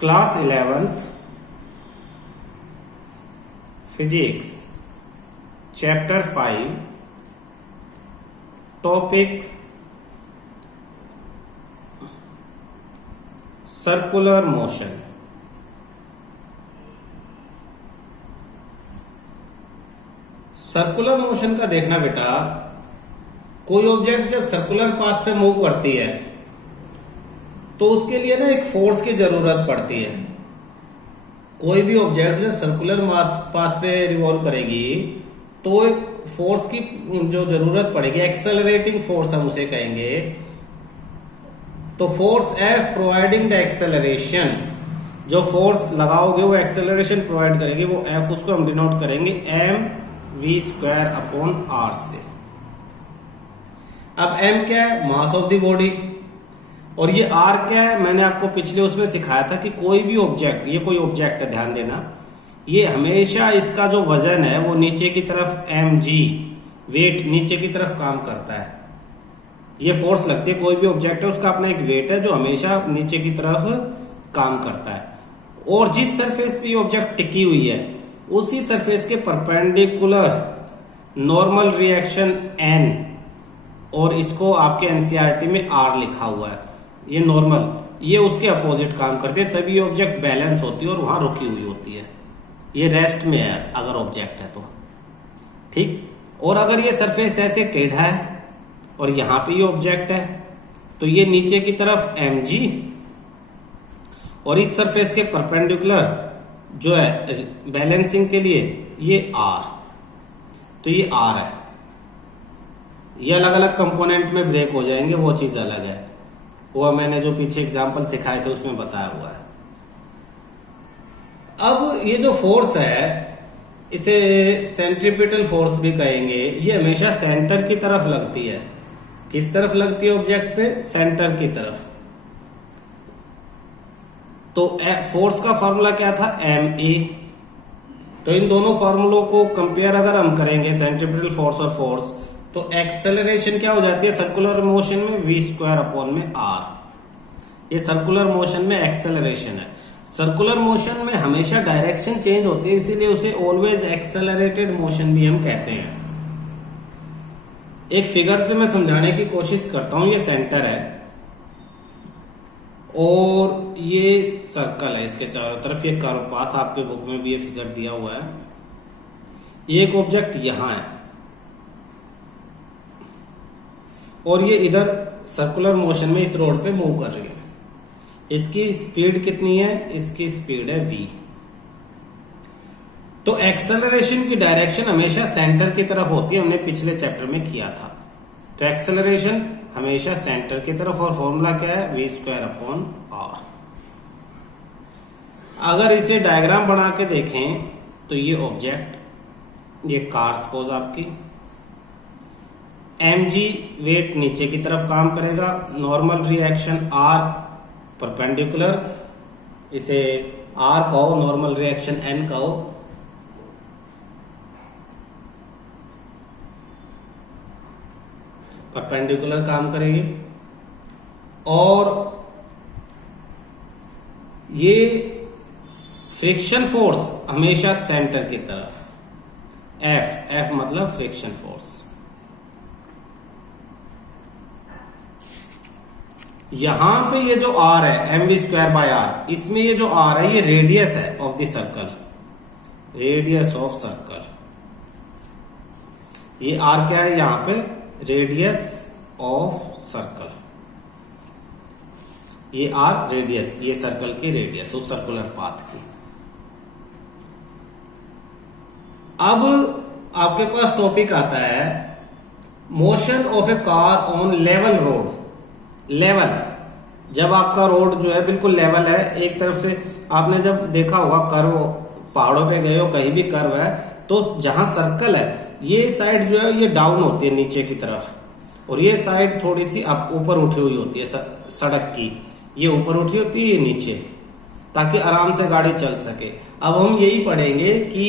Class 11th physics chapter 5 topic circular motion. Circular motion का देखना बेटा, कोई ऑब्जेक्ट जब सर्कुलर पाथ पे मूव करती है तो उसके लिए ना एक फोर्स की जरूरत पड़ती है। कोई भी ऑब्जेक्ट जब सर्कुलर पाथ पे रिवॉल्व करेगी तो एक फोर्स की जो जरूरत पड़ेगी, एक्सेलरेटिंग फोर्स हम उसे कहेंगे। तो force F providing the acceleration, जो फोर्स लगाओगे वो एक्सेलरेशन प्रोवाइड करेगी, वो F उसको हम डिनोट करेंगे mv²/r से। अब m क्या है? Mass of the body. और ये r क्या है? मैंने आपको पिछले उसमें सिखाया था कि कोई भी ऑब्जेक्ट, ये कोई ऑब्जेक्ट है, ध्यान देना, ये हमेशा इसका जो वजन है वो नीचे की तरफ mg, वेट नीचे की तरफ काम करता है। ये फोर्स लगती है, कोई भी ऑब्जेक्ट है उसका अपना एक वेट है जो हमेशा नीचे की तरफ काम करता है। और जिस सरफेस पे ये ऑब्जेक्ट टिकी हुई है उसी सरफेस के परपेंडिकुलर नॉर्मल रिएक्शन n, और इसको आपके एनसीईआरटी में r लिखा हुआ है, ये नॉर्मल, ये उसके अपोजिट काम करते हैं, तभी ये ऑब्जेक्ट बैलेंस होती है और वहां रुकी हुई होती है। ये रेस्ट में है अगर ऑब्जेक्ट है तो, ठीक। और अगर ये सरफेस ऐसे टेढ़ा है और यहां पे ये ऑब्जेक्ट है तो ये नीचे की तरफ mg और इस सरफेस के परपेंडिकुलर जो है बैलेंसिंग के लिए ये r, तो ये r है। ये अलग अलग कंपोनेंट में ब्रेक हो जाएंगे, वो चीज अलग है, वो मैंने जो पीछे एग्जांपल सिखाए थे उसमें बताया हुआ है। अब ये जो फोर्स है इसे सेंट्रीपिटल फोर्स भी कहेंगे। ये हमेशा सेंटर की तरफ लगती है। किस तरफ लगती है ऑब्जेक्ट पे? सेंटर की तरफ। तो फोर्स का फॉर्मूला क्या था? ma। तो इन दोनों फॉर्मूलों को कंपेयर अगर हम करेंगे, सेंट्रीपिटल फोर्स और फोर्स, तो एक्सेलरेशन क्या हो जाती है सर्कुलर मोशन में? v²/r। ये सर्कुलर मोशन में एक्सेलरेशन है। सर्कुलर मोशन में हमेशा डायरेक्शन चेंज होती है, इसीलिए उसे ऑलवेज एक्सेलरेटेड मोशन भी हम कहते हैं। एक फिगर से मैं समझाने की कोशिश करता हूं। ये सेंटर है और ये सर्कल है, इसके चारों तरफ ये कर्व पाथ, आपके बुक में भी ये फिगर दिया हुआ है। ये एक ऑब्जेक्ट यहां है और ये इधर सर्कुलर मोशन में इस रोड पे मूव कर रही है। इसकी स्पीड कितनी है? इसकी स्पीड है v। तो एक्सेलरेशन की डायरेक्शन हमेशा सेंटर की तरफ होती है, हमने पिछले चैप्टर में किया था। तो एक्सेलरेशन हमेशा सेंटर की तरफ, और फॉर्मूला क्या है? v²/r। अगर इसे डायग्राम बना के देखें तो ये ऑब्जेक्ट, ये कार सपोज आपकी, mg वेट नीचे की तरफ काम करेगा, नॉर्मल रिएक्शन r परपेंडिकुलर, इसे r कहो, नॉर्मल रिएक्शन n कहो, परपेंडिकुलर काम करेगी। और ये फ्रिक्शन फोर्स हमेशा सेंटर की तरफ, F मतलब फ्रिक्शन फोर्स। यहां पे ये जो r है mv²/r, इसमें ये जो r है ये रेडियस है of the circle, radius of circle. ये r क्या है यहां पे? Radius of circle. ये r रेडियस, ये सर्कल की रेडियस उस सर्कुलर पाथ की। अब आपके पास टॉपिक आता है motion of A car on level road. Level, जब आपका रोड जो है बिल्कुल लेवल है, एक तरफ से आपने जब देखा होगा कर्व, पहाड़ों पे गए हो कहीं भी कर्व है तो जहां सर्कल है ये साइड जो है ये डाउन होती है नीचे की तरफ, और ये साइड थोड़ी सी आप ऊपर उठी हुई होती है सड़क की, ये ऊपर उठी होती है, ये नीचे, ताकि आराम से गाड़ी चल सके। अब हम यही पढ़ेंगे कि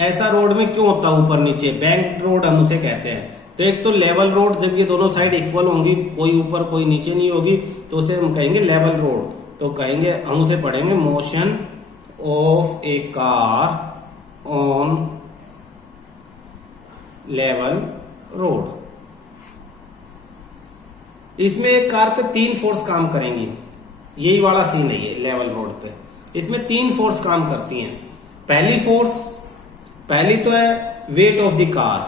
ऐसा रोड में क्यों होता है ऊपर नीचे, बैंक रोड हम उसे कहते हैं। तो एक तो लेवल रोड, जब ये दोनों साइड इक्वल होंगी, कोई ऊपर कोई नीचे नहीं होगी, तो उसे हम कहेंगे लेवल रोड। तो कहेंगे, हम उसे पढ़ेंगे motion of A car on level road. इसमें एक कार पे 3 फोर्स काम करेंगी, यही वाला सीन है ये लेवल रोड पे। इसमें 3 फोर्स काम करती हैं। पहली तो है weight of the car,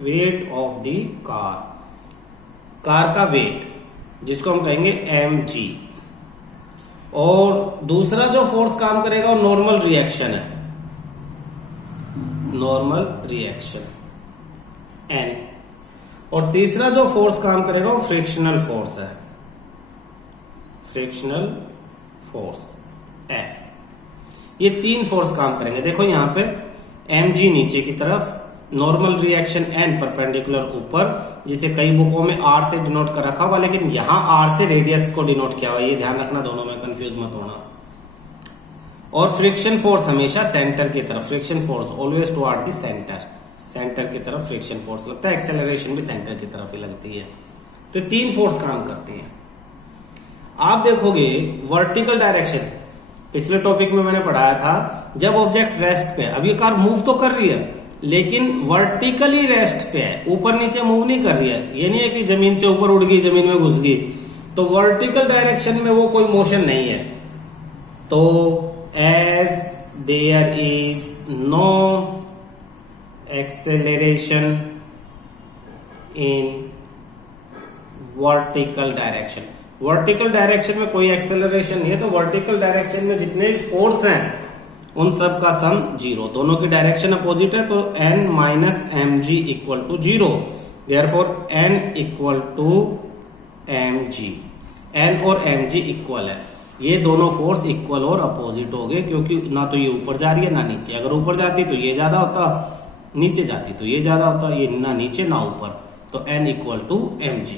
weight of the car का वेट, जिसको हम कहेंगे mg। और दूसरा जो फोर्स काम करेगा वो नॉर्मल रिएक्शन है, नॉर्मल रिएक्शन n। और तीसरा जो फोर्स काम करेगा वो फ्रिक्शनल फोर्स है, फ्रिक्शनल फोर्स F। ये 3 फोर्स काम करेंगे। देखो यहां पे mg नीचे की तरफ, नॉर्मल रिएक्शन n परपेंडिकुलर ऊपर, जिसे कई बुकों में r से डिनोट कर रखा होगा, लेकिन यहां r से रेडियस को डिनोट किया हुआ, ये ध्यान रखना, दोनों में कंफ्यूज मत होना। और फ्रिक्शन फोर्स हमेशा सेंटर की तरफ, friction force always toward the centre, centre की तरफ फ्रिक्शन फोर्स लगता है। एक्सेलरेशन भी सेंटर की तरफ ही लगती है। तो 3 फोर्स काम करती हैं। आप देखोगे वर्टिकल डायरेक्शन, पिछले टॉपिक में मैंने पढ़ाया था, जब ऑब्जेक्ट रेस्ट पे है, अब ये कार मूव तो कर रही है लेकिन वर्टिकली रेस्ट पे है, ऊपर नीचे मूव नहीं कर रही है। ये नहीं है कि जमीन से ऊपर उड़ गई, जमीन में घुस गई, तो वर्टिकल डायरेक्शन में वो कोई मोशन नहीं है। तो as there is no acceleration in vertical direction, vertical direction में कोई एक्सेलरेशन नहीं है, तो वर्टिकल डायरेक्शन में जितने फोर्स हैं उन सब का सम 0, दोनों की डायरेक्शन अपोजिट है, तो n minus mg equal to 0, therefore n equal to mg, n और mg इक्वल है। ये दोनों फोर्स इक्वल और अपोजिट हो गए, क्योंकि ना तो ये ऊपर जा रही है ना नीचे। अगर ऊपर जाती तो ये ज्यादा होता, नीचे जाती तो ये ज्यादा होता, ये ना नीचे ना ऊपर, तो n इक्वल टू mg,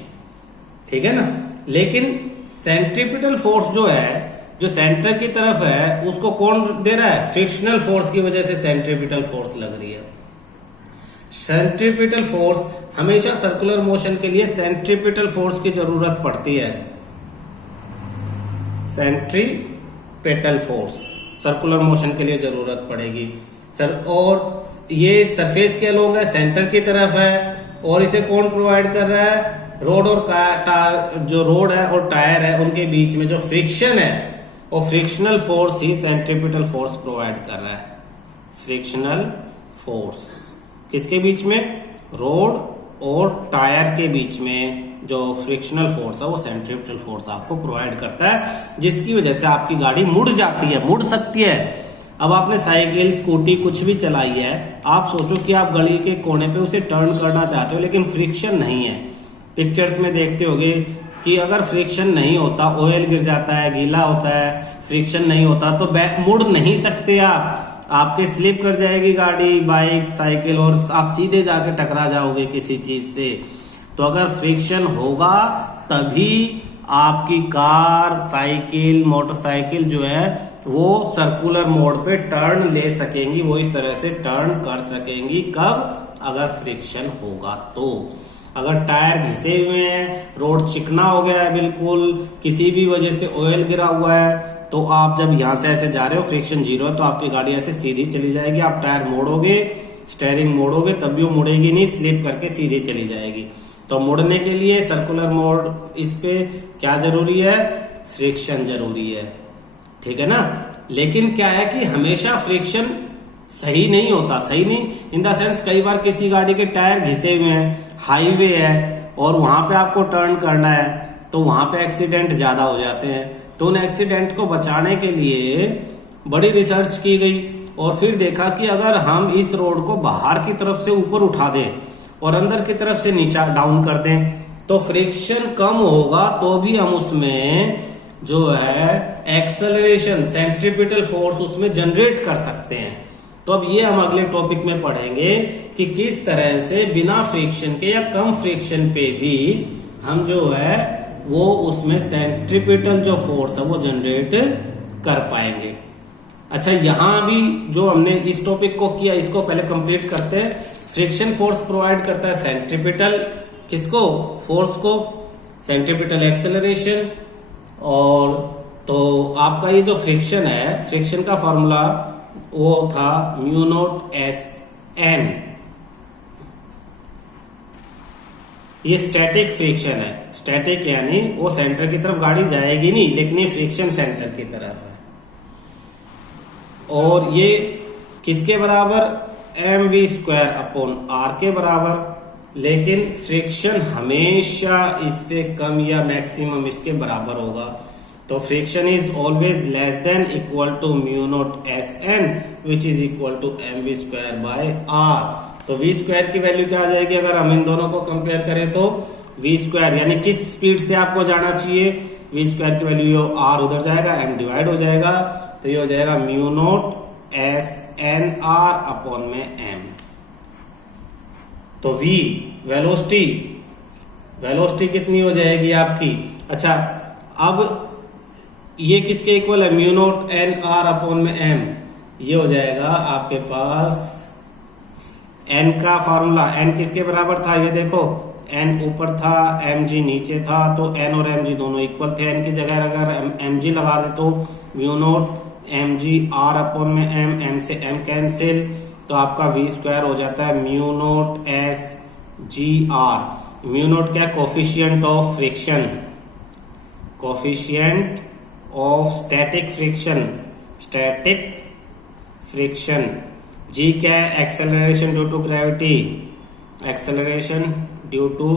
ठीक है ना। लेकिन सेंट्रीपिटल फोर्स जो है, जो सेंटर की तरफ है, उसको कौन दे रहा है? फ्रिक्शनल फोर्स की वजह से सेंट्रीपिटल फोर्स लग रही है। सेंट्रीपिटल फोर्स हमेशा सर्कुलर मोशन के लिए सेंट्रीपिटल फोर्स की जरूरत पड़ती है, सेंट्रीपिटल फोर्स सर्कुलर मोशन के लिए जरूरत पड़ेगी सर। और ये सरफेस के अलोंग है, सेंटर की तरफ है, और इसे कौन प्रोवाइड कर रहा है? रोड और जो रोड है और टायर है उनके बीच में जो फ्रिक्शन है, और फ्रिक्शनल फोर्स ही सेंट्रीपिटल फोर्स प्रोवाइड कर रहा है। फ्रिक्शनल फोर्स किसके बीच में? रोड और टायर के बीच में जो फ्रिक्शनल फोर्स है वो सेंट्रीपिटल फोर्स आपको प्रोवाइड करता है, जिसकी वजह से आपकी गाड़ी मुड़ जाती है, मुड़ सकती है। अब आपने साइकिल, स्कूटी कुछ भी चलाई है, आप सोचो कि आप गली के कोने पे उसे टर्न करना चाहते हो, लेकिन फ्रिक्शन नहीं है। पिक्चर्स में देखते होगे कि अगर फ्रिक्शन नहीं होता, ऑयल गिर जाता है, गीला होता है, फ्रिक्शन नहीं होता तो मुड़ नहीं सकते आप, आपके स्लिप कर जाएगी गाड़ी, बाइक, साइकिल, और आप सीधे जाके टकरा जाओगे किसी चीज से। तो अगर फ्रिक्शन होगा तभी आपकी कार, साइकिल, मोटरसाइकिल जो है वो सर्कुलर मोड पे टर्न ले सकेंगी, वो इस तरह से टर्न कर सकेंगी। कब? अगर फ्रिक्शन होगा तो। अगर टायर घिसे हुए हैं, रोड चिकना हो गया है बिल्कुल, किसी भी वजह से ऑयल गिरा हुआ है, तो आप जब यहां से ऐसे जा रहे हो, फ्रिक्शन 0 है, तो आपकी गाड़ी ऐसे सीधी चली जाएगी। आप टायर मोड़ोगे, स्टेयरिंग मोड़ोगे, तब भी वो मुड़ेगी नहीं, स्लिप करके सीधी चली जाएगी। तो मुड़ने के लिए सर्कुलर मोड, इस पे क्या जरूरी है? फ्रिक्शन जरूरी है, ठीक है ना। लेकिन क्या है कि हमेशा फ्रिक्शन सही नहीं होता, सही नहीं इन द सेंस, कई बार किसी गाड़ी के टायर घिसे हुए हैं, हाईवे है और वहां पे आपको टर्न करना है, तो वहां पे एक्सीडेंट ज्यादा हो जाते हैं। तो उन एक्सीडेंट को बचाने के लिए बड़ी रिसर्च की गई, और फिर देखा कि अगर हम इस रोड को बाहर की तरफ से ऊपर उठा दें और अंदर की तरफ से नीचा डाउन कर दें, तो फ्रिक्शन कम होगा, तो भी हम उसमें जो है एक्सेलरेशन, सेंट्रीपिटल फोर्स उसमें जनरेट कर सकते हैं। तो अब ये हम अगले टॉपिक में पढ़ेंगे कि किस तरह से बिना फ्रिक्शन के या कम फ्रिक्शन पे भी हम जो है वो उसमें सेंट्रीपिटल जो फोर्स है वो जनरेट कर पाएंगे। अच्छा, यहां भी जो हमने इस टॉपिक को किया, इसको पहले कंप्लीट करते हैं। फ्रिक्शन फोर्स प्रोवाइड करता है सेंट्रीपिटल किसको? फोर्स को। Centripetal acceleration. और तो आपका ये जो फ्रिक्शन है, फ्रिक्शन का फॉर्मूला वो था म्यू नॉट एस एन। ये स्टैटिक फ्रिक्शन है, स्टैटिक यानी वो सेंटर की तरफ गाड़ी जाएगी नहीं, लेकिन ये फ्रिक्शन सेंटर की तरफ है। और ये किसके बराबर, M V square upon R के बराबर। लेकिन फ्रिक्शन हमेशा इससे कम या मैक्सिमम इसके बराबर होगा। तो friction is always less than equal to mu not S N which is equal to M V square by R. तो वी स्क्वायर की वैल्यू क्या आ जाएगी अगर हम इन दोनों को कंपेयर करें तो, वी स्क्वायर यानी किस स्पीड से आपको जाना चाहिए, वी स्क्वायर की वैल्यू आर उधर जाएगा, एम डिवाइड हो जाएगा, तो ये हो जाएगा mu not S N R upon में एम। तो v वेलोसिटी कितनी हो जाएगी आपकी। अच्छा, अब ये किसके इक्वल है, mu not N R upon में एम। ये हो जाएगा आपके पास n का फॉर्मूला, n किसके बराबर था, ये देखो n ऊपर था, mg नीचे था, तो n और mg दोनों इक्वल थे। n की जगह अगर mg लगा दे तो mu naught mg r upon में m से m कैंसिल, तो आपका v स्क्वायर हो जाता है mu not S G R. Mu naught क्या, coefficient of friction, coefficient of static friction. G क्या है, acceleration due to gravity, acceleration due to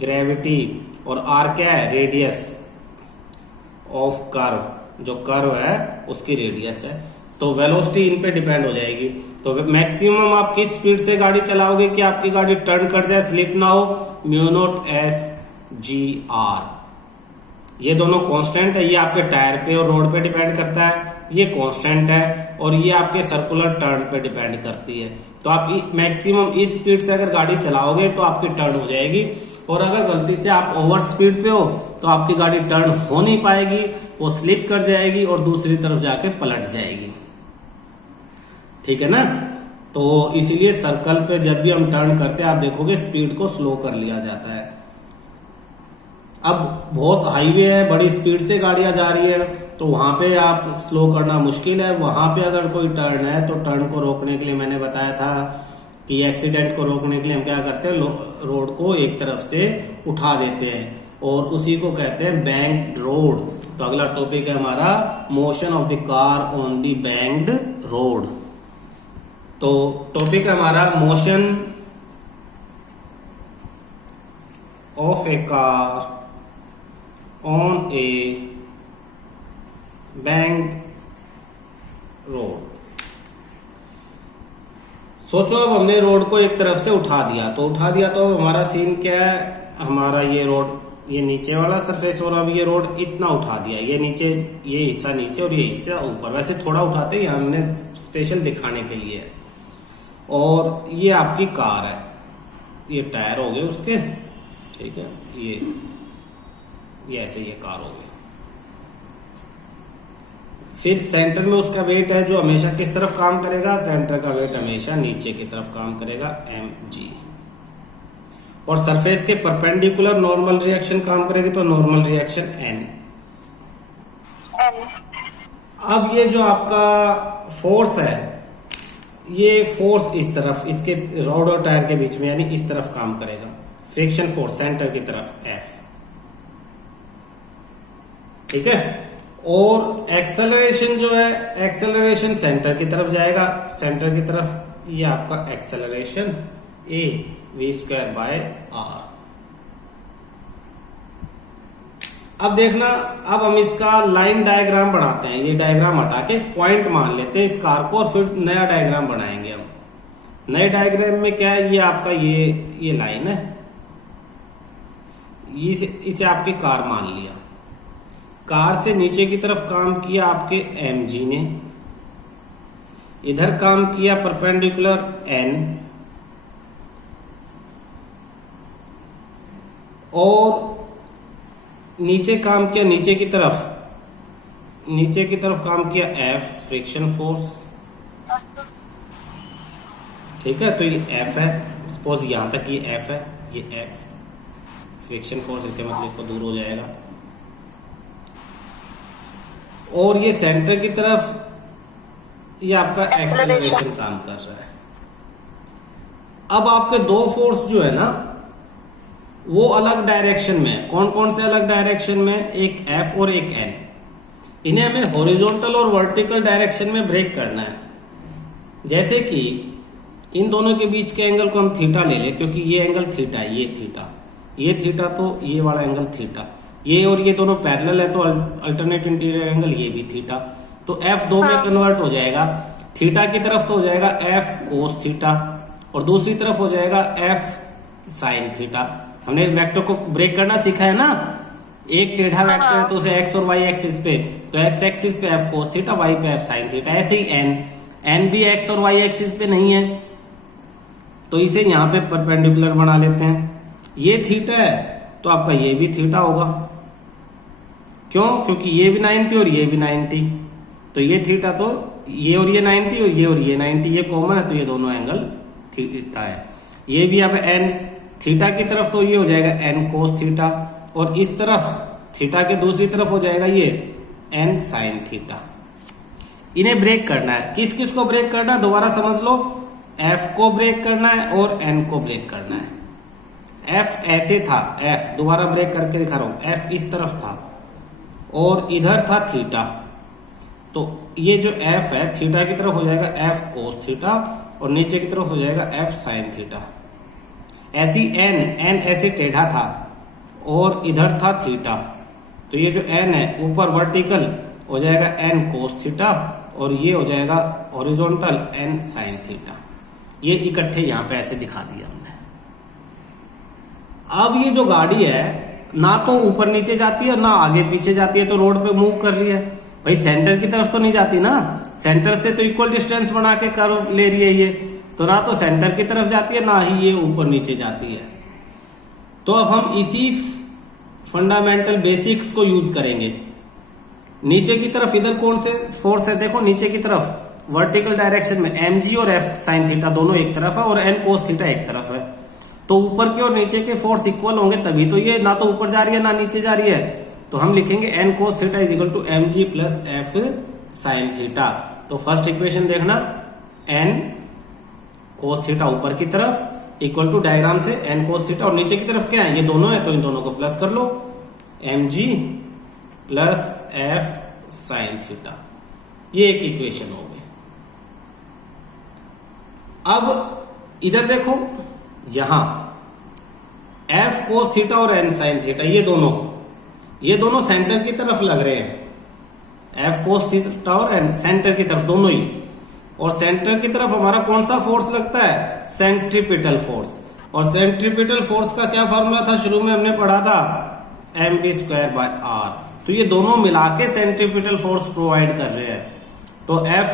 gravity. और आर क्या है, रेडियस ऑफ कर्व, जो कर्व है उसकी रेडियस है। तो वेलोसिटी इन पे डिपेंड हो जाएगी। तो मैक्सिमम आप किस स्पीड से गाड़ी चलाओगे कि आपकी गाड़ी टर्न कर जाए, स्लिप ना हो, mu not S G R. ये दोनों कांस्टेंट है, ये आपके टायर पे और रोड पे डिपेंड करता है, ये कांस्टेंट है, और ये आपके सर्कुलर टर्न पे डिपेंड करती है। तो आप मैक्सिमम इस स्पीड से अगर गाड़ी चलाओगे तो आपकी टर्न हो जाएगी, और अगर गलती से आप ओवर स्पीड पे हो तो आपकी गाड़ी टर्न हो नहीं पाएगी, वो स्लिप कर जाएगी और दूसरी तरफ जाके पलट जाएगी। ठीक है ना। तो इसीलिए सर्कल पे जब भी हम टर्न करते हैं आप देखोगे स्पीड को स्लो कर लिया जाता है। अब बहुत हाईवे है, बड़ी स्पीड से गाड़ियां जा रही है, तो वहां पे आप स्लो करना मुश्किल है। वहां पे अगर कोई टर्न है तो टर्न को रोकने के लिए मैंने बताया था कि एक्सीडेंट को रोकने के लिए हम क्या करते हैं, रोड को एक तरफ से उठा देते हैं, और उसी को कहते हैं बैंक्ड रोड। तो अगला टॉपिक है हमारा motion of the car on the banked road. तो टॉपिक है हमारा motion of A car on A banked road. सोचो अब हमने रोड को एक तरफ से उठा दिया, तो अब हमारा सीन क्या है, हमारा ये रोड, ये नीचे वाला सरफेस, और अब ये रोड इतना उठा दिया, ये नीचे, ये हिस्सा नीचे और ये हिस्सा ऊपर। वैसे थोड़ा उठाते हैं, हमने स्पेशल दिखाने के लिए है। और ये आपकी कार है, ये टायर हो गए उसके, ठीक है, ये ऐसे ये कार हो गई। फिर सेंटर में उसका वेट है जो हमेशा किस तरफ काम करेगा, सेंटर का वेट हमेशा नीचे की तरफ काम करेगा, mg। और सरफेस के परपेंडिकुलर नॉर्मल रिएक्शन काम करेगी, तो नॉर्मल रिएक्शन n। अब ये जो आपका फोर्स है, ये फोर्स इस तरफ, इसके रॉड और टायर के बीच में, यानी इस तरफ काम करेगा, फ्रिक्शन फोर्स सेंटर की तरफ F। ठीक है। और एक्सेलरेशन जो है, एक्सेलरेशन सेंटर की तरफ जाएगा, सेंटर की तरफ, ये आपका acceleration a v square by r। अब देखना, अब हम इसका लाइन डायग्राम बनाते हैं। ये डायग्राम हटा के पॉइंट मान लेते हैं इस कार को, और फिर नया डायग्राम बनाएंगे हम। नए डायग्राम में क्या है, ये आपका ये लाइन है, इसे आपकी कार मान लिया। कार से नीचे की तरफ काम किया आपके mg ने, इधर काम किया परपेंडिकुलर n, और नीचे काम किया, नीचे की तरफ काम किया F, फ्रिक्शन फोर्स। ठीक है, तो ये F है, सपोज यहां तक ये F है, ये F फ्रिक्शन फोर्स इसे मत लिखो, दूर हो जाएगा। और ये सेंटर की तरफ ये आपका एक्सेलरेशन काम कर रहा है। अब आपके दो फोर्स जो है ना वो अलग डायरेक्शन में, कौन कौन से अलग डायरेक्शन में, एक F और एक N। इन्हें हमें हॉरिजॉन्टल और वर्टिकल डायरेक्शन में ब्रेक करना है। जैसे कि इन दोनों के बीच के एंगल को हम थीटा ले लें, क्योंकि ये एंगल थीटा है, ये थीटा तो ये वाला एंगल थीटा, ये और ये दोनों पैरेलल है तो अल्टरनेट इंटीरियर एंगल ये भी थीटा। तो F दो में कन्वर्ट हो जाएगा, थीटा की तरफ तो हो जाएगा F कोस थीटा और दूसरी तरफ हो जाएगा F साइन थीटा। हमने वेक्टर को ब्रेक करना सीखा है ना, एक टेढ़ा वेक्टर है तो उसे x और y एक्सिस पे, तो x एक्सिस पे F कोस थीटा, y पे F साइन थीटा। ऐसे ही n भी x और y एक्सिस पे नहीं है तो इसे यहाँ पे परपेंडिकुलर बना लेते हैं। ये थीटा है तो आपका ये भी थीटा होगा, क्यों? क्योंकि ये भी 90 और ये भी 90, तो ये थीटा तो ये और ये 90 और ये 90, ये कॉमन है तो ये दोनों एंगल थीटा है। ये भी अब n थीटा की तरफ तो ये हो जाएगा n कोस थीटा और इस तरफ थीटा के दूसरी तरफ हो जाएगा ये n साइन थीटा। इन्हें ब्रेक करना है। किस किस को ब्रेक करना है दोबारा समझ लो, F को ब्रेक करना है और N को ब्रेक करना है। F ऐसे था, F दोबारा ब्रेक करके दिखा रहा हूं, F इस तरफ था और इधर था थीटा, तो ये जो F है थीटा की तरफ हो जाएगा F कोस थीटा और नीचे की तरफ हो जाएगा F साइन थीटा। ऐसी N ऐसे टेढ़ा था और इधर था थीटा, तो ये जो N है ऊपर वर्टिकल हो जाएगा N कोस थीटा और ये हो जाएगा हॉरिजॉन्टल N साइन थीटा। ये इकट्ठे यहां पे ऐसे दिखा दिया हमने। अब ये जो गाड़ी है ना तो ऊपर नीचे जाती है ना आगे पीछे जाती है, तो रोड पे मूव कर रही है भाई, सेंटर की तरफ तो नहीं जाती ना, सेंटर से तो इक्वल डिस्टेंस बना के कर्व ले रही है ये, तो ना तो सेंटर की तरफ जाती है ना ही ये ऊपर नीचे जाती है। तो अब हम इसी फंडामेंटल बेसिक्स को यूज करेंगे। नीचे की तरफ इधर कौन से फोर्स है, देखो नीचे की तरफ वर्टिकल डायरेक्शन में mg और f साइन थीटा दोनों एक तरफ है और n कोस थीटा एक तरफ है, तो ऊपर के और नीचे के फोर्स इक्वल होंगे तभी तो ये ना तो ऊपर जा रही है ना नीचे जा रही है। तो हम लिखेंगे n cos theta is equal to mg plus f sine theta. तो फर्स्ट इक्वेशन देखना, n कोस थीटा ऊपर की तरफ इक्वल टू डायग्राम से n कोस थीटा और नीचे की तरफ क्या है, ये दोनों है तो इन दोनों को प्लस कर लो, mg plus f sine theta. ये एक इक्वेशन हो गई। अब इधर देखो, यहां f कोस थीटा और n साइन थीटा ये दोनों सेंटर की तरफ लग रहे हैं। f कोस थीटा और n सेंटर की तरफ दोनों ही, और सेंटर की तरफ हमारा कौन सा फोर्स लगता है, सेंट्रीपिटल फोर्स। और सेंट्रीपिटल फोर्स का क्या फॉर्मूला था, शुरू में हमने पढ़ा था mv²/r। तो ये दोनों मिला के सेंट्रीपिटल फोर्स प्रोवाइड कर रहे हैं। तो F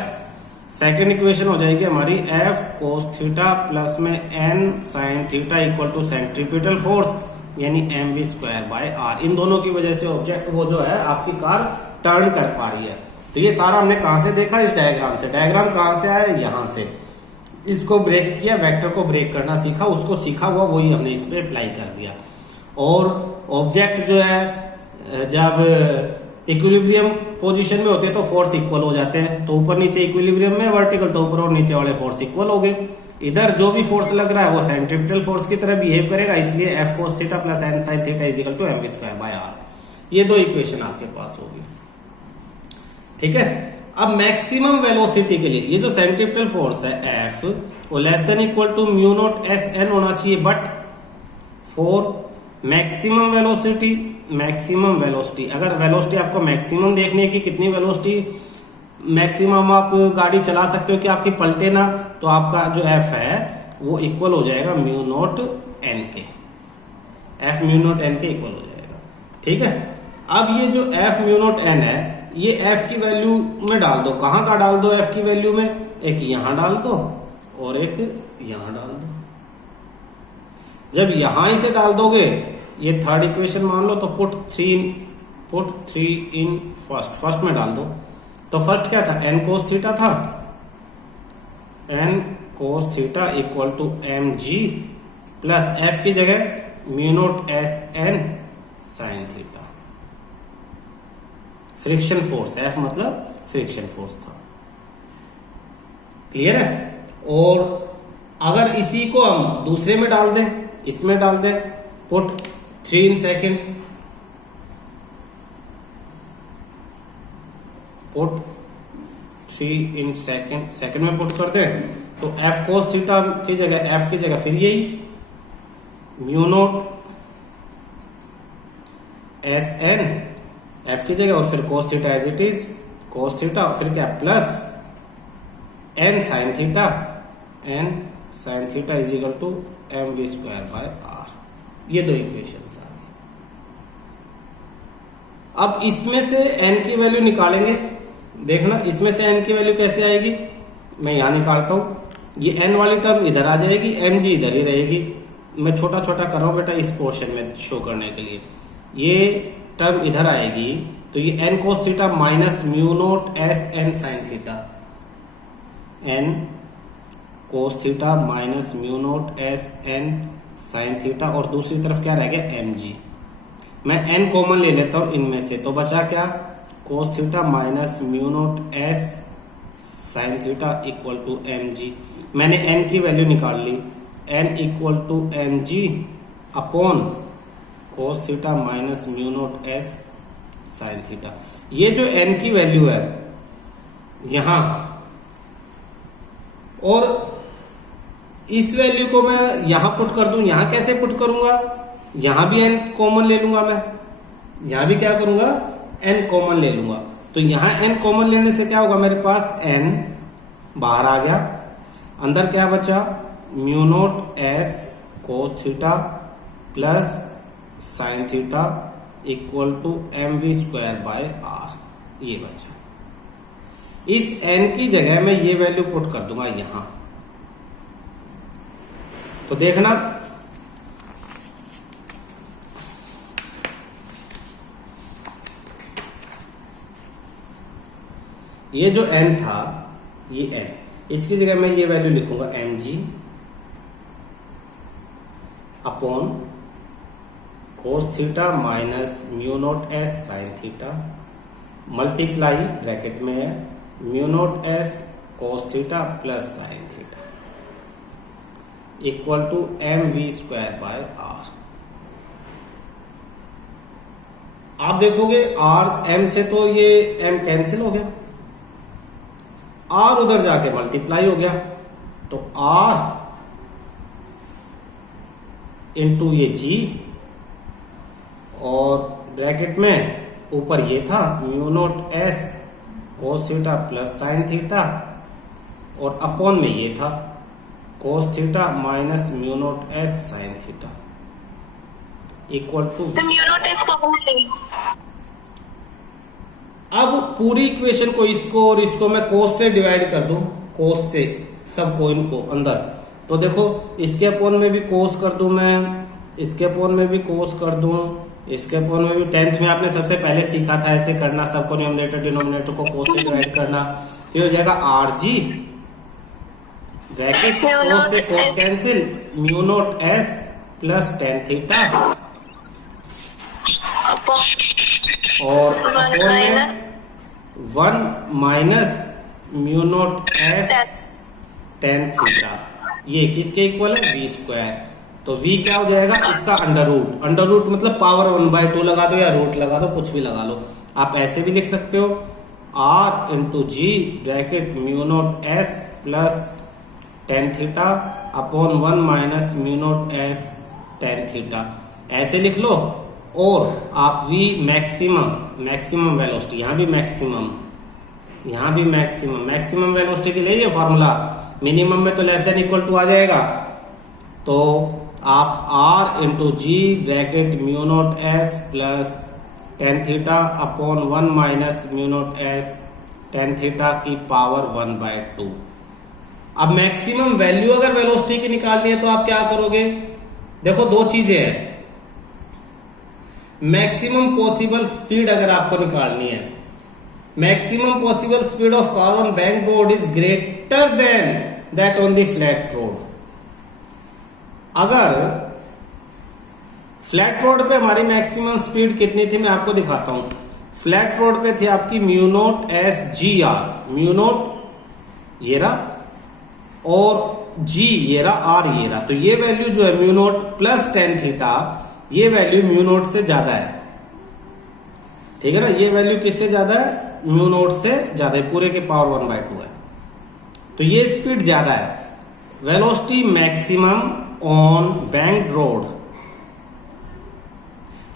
सेकेंड इक्वेशन हो जाएगी हमारी F कोस थीटा प्लस में n sine theta equal to centripetal force यानी mv²/r। इन दोनों की वजह से ऑब्जेक्ट वो जो है आपकी कार टर्न कर पा रही है। तो ये सारा हमने कहां से देखा, इस डायग्राम से। डायग्राम कहां से आया, यहां से। इसको ब्रेक किया, वेक्टर को ब्रेक करना सीखा, उसको सीखा हुआ वही हमने इस पे अप्लाई कर दिया। और ऑब्जेक्ट जो है जब इक्विलिब्रियम पोजीशन में होते हैं तो फोर्स इक्वल हो जाते हैं, तो ऊपर नीचे इक्विलिब्रियम में वर्टिकल तो ऊपर और नीचे वाले फोर्स इक्वल हो गए। इधर जो भी फोर्स लग रहा है वो सेंट्रीपिटल फोर्स की तरह बिहेव करेगा, इसलिए F cos theta plus n sine theta is equal to mv²/r। ये दो इक्वेशन आपके पास होगी, ठीक है। अब मैक्सिमम वेलोसिटी के लिए ये जो सेंट्रीपिटल फोर्स है F वो less than equal to mu not SN होना चाहिए, बट फॉर मैक्सिमम वेलोसिटी अगर वेलोसिटी आपको मैक्सिमम देखनी है कि कितनी वेलोसिटी मैक्सिमम आप गाड़ी चला सकते हो कि आपकी पलटे ना, तो आपका जो F है वो इक्वल हो जाएगा म्यू नॉट n के। F म्यू नॉट n के इक्वल हो जाएगा, ठीक है। अब ये जो F म्यू नॉट n है ये F की वैल्यू में डाल दो। कहां का डाल दो F की वैल्यू में, एक यहां डाल दो और एक यहां डाल दो। जब यहां इसे डाल दोगे, ये थर्ड इक्वेशन मान लो, तो पुट थ्री इन फर्स्ट में डाल दो। तो फर्स्ट क्या था, n कोस थीटा था, n cos theta equal to mg plus f की जगह mu not S N sine theta. Friction force, F मतलब फ्रिक्शन फोर्स था। क्लियर है? और अगर इसी को हम दूसरे में डाल दें, इसमें डाल दें, put 3 in second, put 3 in second, second में पुट कर दें तो एफ कोस थीटा की जगह, एफ की जगह फिर यही mu not S N F की जगह, और फिर cos theta as it is cos theta, और फिर क्या plus N sine theta, N sine theta is equal to M V square by R. ये दो इक्वेशंस आ गई। अब इसमें से एन की वैल्यू निकालेंगे। देखना इसमें से एन की वैल्यू कैसे आएगी, मैं यहां निकालता हूं। ये एन वाली टर्म इधर आ जाएगी, एम जी इधर ही रहेगी। मैं छोटा छोटा कर रहा हूं बेटा इस पोर्शन में शो करने के लिए। ये टर्म इधर आएगी तो ये N cos theta minus mu note S N sine theta, N cos theta minus mu note S N sine theta, और दूसरी तरफ क्या रह गया एम जी। मैं एन कॉमन ले लेता हूं इनमें से, तो बचा क्या cos theta minus mu note S sine theta equal to M G. मैंने एन की वैल्यू निकाल ली, N equal to M G upon cos theta minus mu note S sine theta. ये जो एन की वैल्यू है यहां, और इस वैल्यू को मैं यहां पुट कर दूं, यहां कैसे पुट करूंगा, यहां भी एन कॉमन ले लूंगा मैं, यहां भी क्या करूंगा एन कॉमन ले लूंगा। तो यहां एन कॉमन लेने से क्या होगा, मेरे पास एन बाहर आ गया, अंदर क्या बचा mu note S cos theta plus sine theta equal to M V square by R. ये बचा। इस एन की जगह मैं ये वैल्यू पुट कर दूंगा यहां। तो देखना ये जो n था, ये n, इसकी जगह मैं ये वैल्यू लिखूंगा M G upon cos theta minus mu note S sine theta multiply bracket में है mu note S cos theta plus sine theta equal to M V square by R. आप देखोगे आर एम से तो ये M cancel हो गया, are उधर जाके मल्टीप्लाई हो गया, तो आर इंटू ये जी, और ब्रैकेट में ऊपर ये था mu note S cos theta plus sine theta, और अपॉन में ये था cos theta minus mu note S sine theta equal to. अब पूरी इक्वेशन को, इसको और इसको मैं कोस से डिवाइड कर दूं, कोस से सबको इनको अंदर, तो देखो इसके अपॉन में भी कोस कर दूं मैं, इसके अपॉन में भी कोस कर दूं, इसके अपॉन में भी। 10th में आपने सबसे पहले सीखा था ऐसे करना, सबको न्यूमरेटर डिनोमिनेटर को कोस से डिवाइड करना। तो ये हो जाएगा आर जी ब्रैकेट कोस से cos cancel mu naught S plus tan theta, और अपॉन में 1 minus mu note S tan theta. ये किसके इक्वल है वी स्क्वायर। तो v क्या हो जाएगा इसका अंडर रूट, अंडर रूट मतलब पावर 1/2 लगा दो या रूट लगा दो, कुछ भी लगा लो। आप ऐसे भी लिख सकते हो r इंटू जी bracket mu note S plus ten theta upon 1 minus mu note S ten theta, ऐसे लिख लो। और आप v मैक्सिमम वेलोसिटी, यहाँ भी मैक्सिमम, यहाँ भी मैक्सिमम वेलोसिटी के लिए ये फॉर्मूला, मिनिमम में तो लेस देन इक्वल टू आ जाएगा। तो आप r इंटू जी bracket mu note S plus ten theta upon 1 minus mu note S ten theta की पावर 1/2। अब मैक्सिमम वैल्यू अगर वेलोसिटी की निकालनी है तो आप क्या करोगे, देखो दो चीजें हैं। मैक्सिमम पॉसिबल स्पीड अगर आपको निकालनी है, maximum possible speed of car on bank road is greater than that on the flat road. अगर फ्लैट रोड पे हमारी मैक्सिमम स्पीड कितनी थी मैं आपको दिखाता हूं। फ्लैट रोड पे थी आपकी mu not S G R, mu not ये रहा और जी ये रहा, आर ये रहा। तो ये वैल्यू जो है mu not plus tan theta, ये वैल्यू म्यू नॉट से ज्यादा है, ठीक है ना। ये वैल्यू किससे ज्यादा है? म्यू नॉट से ज्यादा है, पूरे के पावर 1/2 है। तो ये स्पीड ज्यादा है। Velocity maximum on banked road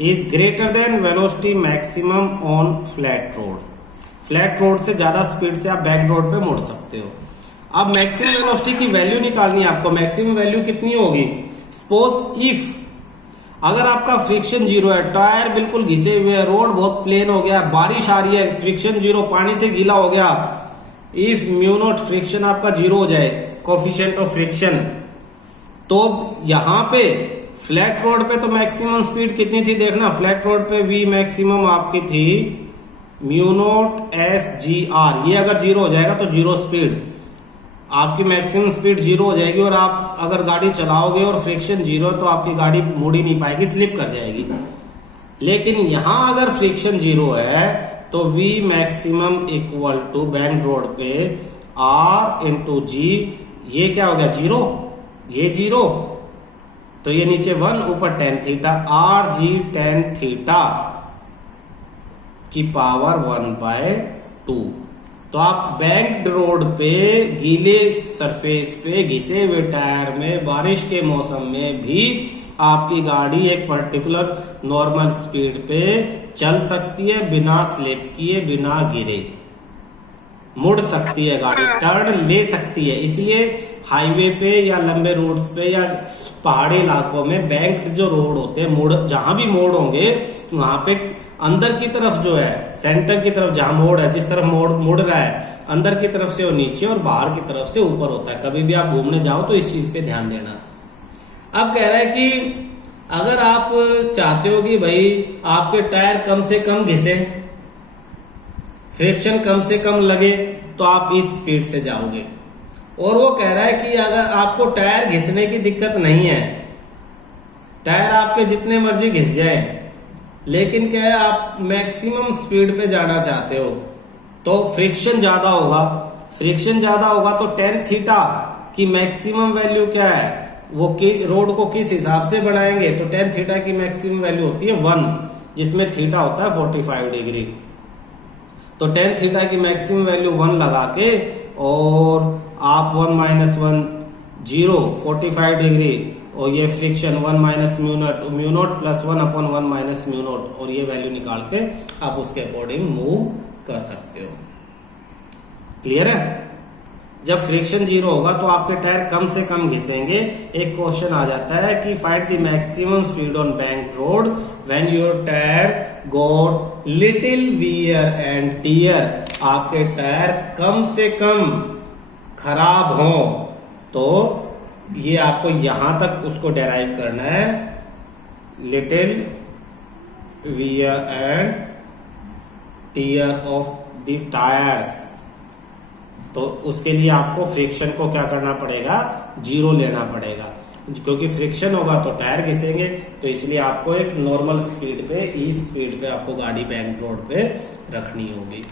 is greater than velocity maximum on flat road. Flat road से ज्यादा स्पीड से आप बैंक्ड रोड पे मुड़ सकते हो। अब मैक्सिमम वेलोसिटी की वैल्यू निकालनी है आपको। मैक्सिमम वैल्यू कितनी होगी? सपोज इफ अगर आपका फ्रिक्शन जीरो है, टायर बिल्कुल घिसे हुए है, रोड बहुत प्लेन हो गया, बारिश आ रही है, फ्रिक्शन जीरो, पानी से गीला हो गया, इफ म्यू नॉट फ्रिक्शन आपका जीरो हो जाए, कोफिशिएंट ऑफ फ्रिक्शन, तो यहां पे फ्लैट रोड पे तो मैक्सिमम स्पीड कितनी थी देखना। फ्लैट रोड पे वी मैक्सिमम आपकी थी mu not S G R. ये अगर जीरो हो जाएगा तो जीरो स्पीड, आपकी मैक्सिमम स्पीड जीरो हो जाएगी और आप अगर गाड़ी चलाओगे और फ्रिक्शन जीरो तो आपकी गाड़ी मुड़ ही नहीं पाएगी, स्लिप कर जाएगी। लेकिन यहां अगर फ्रिक्शन जीरो है तो V maximum equal to banked road पे आर इंटू जी, ये क्या हो गया? जीरो, ये जीरो, तो ये नीचे 1 ऊपर tan theta, R G ten theta की पावर 1/2। तो आप बैंक्ड रोड पे गीले सरफेस पे घिसे हुए टायर में बारिश के मौसम में भी आपकी गाड़ी एक पर्टिकुलर नॉर्मल स्पीड पे चल सकती है, बिना स्लिप किए, बिना गिरे, मुड़ सकती है गाड़ी, टर्न ले सकती है। इसलिए हाईवे पे या लंबे रोड्स पे या पहाड़ी इलाकों में बैंक्ड जो रोड होते हैं, मोड़, जहां भी मोड़ होंगे वहां पे अंदर की तरफ जो है, सेंटर की तरफ जहां मोड़ है, जिस तरफ मुड़ रहा है, अंदर की तरफ से वो नीचे और बाहर की तरफ से ऊपर होता है। कभी भी आप घूमने जाओ तो इस चीज पे ध्यान देना। अब कह रहा है कि अगर आप चाहते हो कि भाई आपके टायर कम से कम घिसे, फ्रिक्शन कम से कम लगे, तो आप इस स्पीड से जाओगे। और वो कह रहा है कि अगर आपको टायर घिसने की दिक्कत नहीं है, टायर आपके जितने मर्जी घिस जाए, लेकिन क्या है आप मैक्सिमम स्पीड पे जाना चाहते हो, तो फ्रिक्शन ज्यादा होगा। फ्रिक्शन ज्यादा होगा तो टेन थीटा की मैक्सिमम वैल्यू क्या है, वो रोड को किस हिसाब से बनाएंगे, तो टेन थीटा की मैक्सिमम वैल्यू होती है 1, जिसमें थीटा होता है 45 डिग्री। तो टेन थीटा की मैक्सिमम वैल्यू 1 लगा के और आप 1 - 1 0 45 डिग्री, और ये friction 1 - mu naught plus 1/1 - mu naught, और ये वैल्यू निकाल के आप उसके अकॉर्डिंग मूव कर सकते हो। क्लियर है? जब फ्रिक्शन जीरो होगा तो आपके टायर कम से कम घिसेंगे। एक क्वेश्चन आ जाता है कि find the maximum speed on banked road when your tyre got little wear and tear. आपके टायर कम से कम खराब हो, तो ये आपको यहां तक उसको डेराइव करना है, little wear and tear of the tyres. तो उसके लिए आपको फ्रिक्शन को क्या करना पड़ेगा? जीरो लेना पड़ेगा, क्योंकि फ्रिक्शन होगा तो टायर घिसेंगे। तो इसलिए आपको एक नॉर्मल स्पीड पे, इस स्पीड पे आपको गाड़ी बैंक्ड रोड पे रखनी होगी।